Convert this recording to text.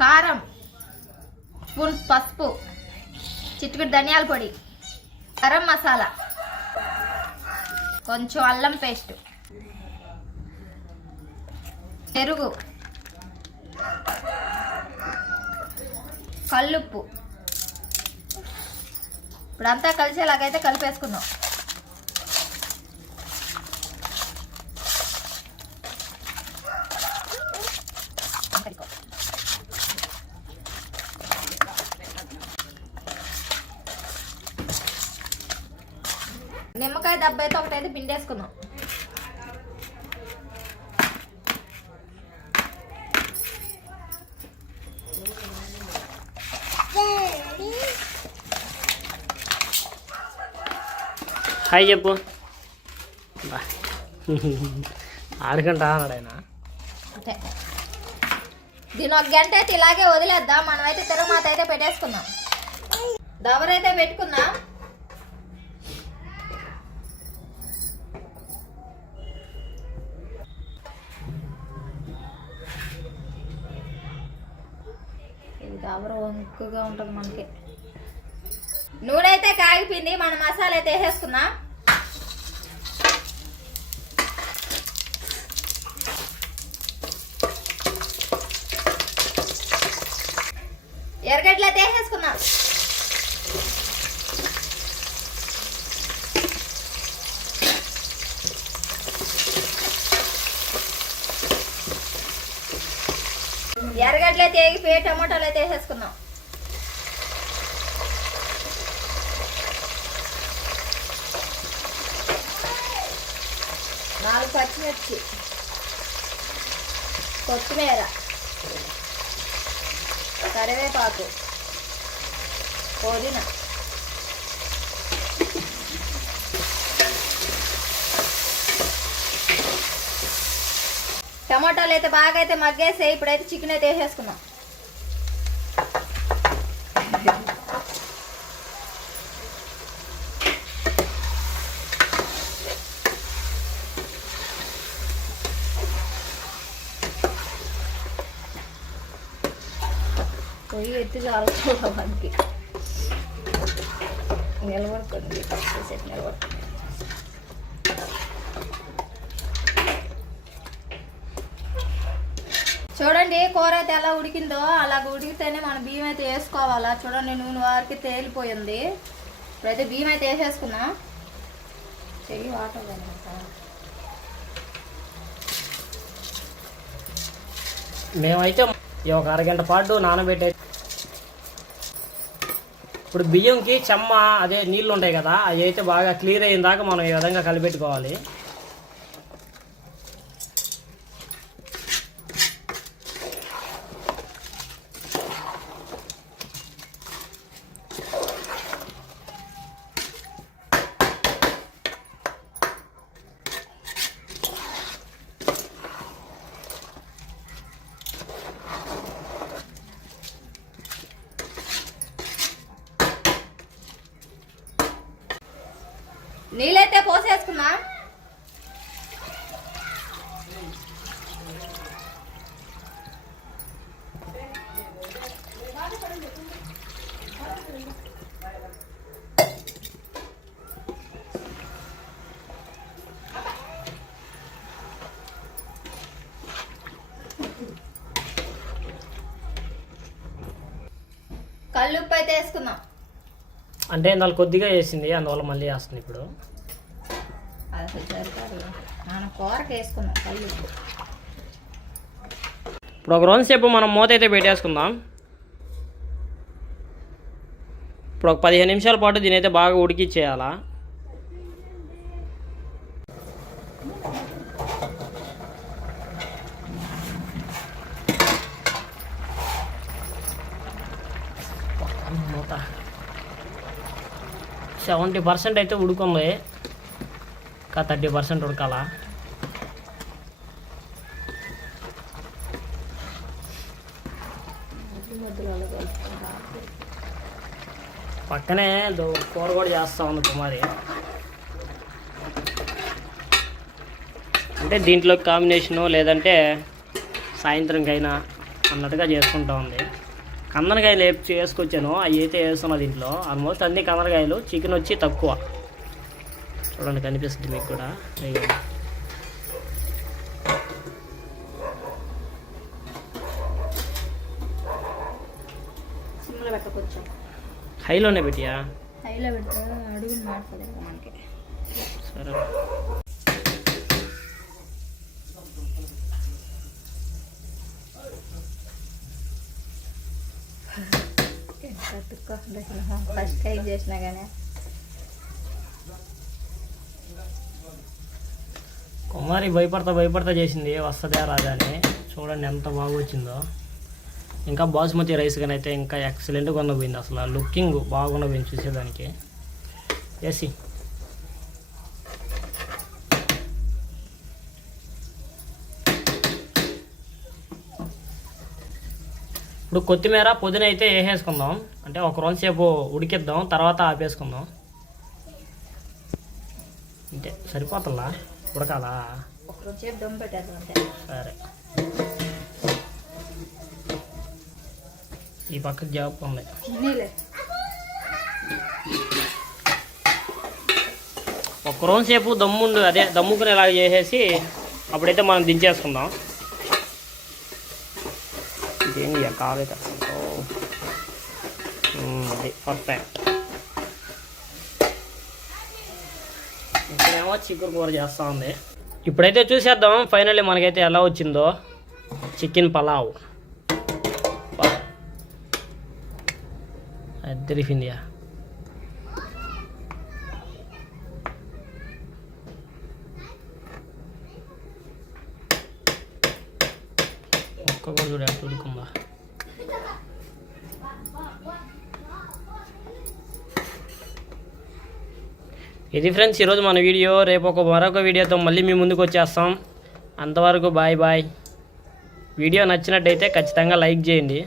కారం, స్పూన్ పసుపు, చిటికెడు ధనియాల పొడి, గరం మసాలా, కొంచెం అల్లం పేస్ట్, పెరుగు, కల్లుప్పు. ఇప్పుడంతా కలిసేలాగైతే కలిపేసుకుందాం. నిమ్మకాయ దెబ్బ అయితే ఒకటైతే పిండేసుకుందాం. హాయ్ చెప్పు. ఆడుకుంటా అన్నాడు ఆయన. అంతే, దీని ఒక గంట అయితే ఇలాగే వదిలేద్దాం. మనమైతే తిరగమాత అయితే పెట్టేసుకుందాం. దవరైతే పెట్టుకుందాం. ఇది దవర వంకుగా ఉంటుంది మనకి. నూనె అయితే కాగిపోయింది. మన మసాలా అయితే వేసేసుకుందాం. ఎర్రగడ్డలు అయితే వేసేసుకుందాం. ఎర్రగడ్డలు అయితే వేగిపోయి టమాటాలు అయితే వేసేసుకుందాం. నాలుగు పచ్చిమిర్చి, కొత్తిమీర, కరివేపాకు, పుదీనా, టమాటాలు అయితే బాగా అయితే మగ్గేసాయి. ఇప్పుడైతే చికెన్ అయితే వేసేసుకున్నాం. పొయ్యి ఎత్తి చాలా మనకి నిలబడుతుంది. నిలబడుతుంది. చూడండి కూర అయితే ఎలా ఉడికిందో. అలాగ ఉడికితేనే మన బియ్యం అయితే వేసుకోవాలా. చూడండి నూనె వారికి తేలిపోయింది. ఇప్పుడైతే బియ్యం అయితే వేసేసుకున్నాం. చెయ్యి వాటర్ మేమైతే ఒక అరగంట పాటు నానబెట్టే. ఇప్పుడు బియ్యంకి చెమ్మ అదే నీళ్ళు ఉంటాయి కదా, అవి అయితే బాగా క్లియర్ అయిన దాకా మనం ఈ విధంగా కలిపెట్టుకోవాలి. నీళ్ళైతే పోసేసుకున్నా. కల్లుప్పు అయితే వేసుకుందాం. అంటే ఇందులో కొద్దిగా వేసింది, అందువల్ల మళ్ళీ వేస్తుంది. ఇప్పుడు మనం కూరకు వేసుకున్నాం కల్లుప్పు. ఇప్పుడు ఒక రోజు సేపు మనం మూత అయితే పెట్టేసుకుందాం. ఇప్పుడు ఒక 15 నిమిషాల పాటు దీని అయితే బాగా ఉడికిచ్చేయాలా. మూత 70% అయితే ఉడుకుంది. ఇంకా 30% ఉడకాలా. పక్కనే కూర కూడా చేస్తా ఉంది కుమారి. అంటే దీంట్లో కాంబినేషను లేదంటే సాయంత్రంకైనా అన్నట్టుగా చేసుకుంటా ఉంది. కందనకాయలు వేసుకొచ్చాను, అవి అయితే వేస్తున్నా దీంట్లో. ఆల్మోస్ట్ అన్ని కందనకాయలు, చికెన్ వచ్చి తక్కువ. చూడండి కనిపిస్తుంది మీకు కూడా. సిమ్లో పెట్టకొచ్చు, హైలోనే పెట్టియా? హైలో పెడితే అడుగులు మాడుతుంది మనకి. సరే ఫస్ట్ టైం చేసినా కానీ కుమారి భయపడతా చేసింది వస్తుందా రాదా అని. చూడండి ఎంత బాగా వచ్చిందో. ఇంకా బాస్మతి రైస్ కానీ అయితే ఇంకా ఎక్సలెంట్గా ఉండబోయింది. అసలు లుకింగ్ బాగుండబోయింది చూసేదానికి. వేసి ఇప్పుడు కొత్తిమీర పుదీనా అయితే వేసేసుకుందాం. అంటే ఒక రోజు సేపు ఉడికిద్దాం, తర్వాత ఆపేసుకుందాం. అంటే సరిపోతుందా? ఉడకాలా? ఒకరోజు సేపు దమ్ పెట్టేద్దాం అంతే. సరే, ఈ పక్కకి జాబ్ ఉంది. ఒక్క రోజు సేపు దమ్ముండు, అదే దమ్ముకునేలాగా చేసేసి అప్పుడైతే మనం దించేసుకుందాం. ఇదేంటి కాలేదు అది పర్ఫెక్ట్. ఇక్కడేమో చికెన్ కూర చేస్తూ ఉంది. ఇప్పుడైతే చూసేద్దాం ఫైనల్లీ మనకైతే ఎలా వచ్చిందో చికెన్ పలావ్. అద్దరిఫిందియా. ఒక్క కూడా చూడ ఉడుకుందా. ఇది ఫ్రెండ్స్ ఈరోజు మన వీడియో. రేపు మరొక వీడియోతో మళ్ళీ మీ ముందుకు వచ్చేస్తాం. అంతవరకు బాయ్ బాయ్. వీడియో నచ్చినట్టయితే ఖచ్చితంగా లైక్ చేయండి.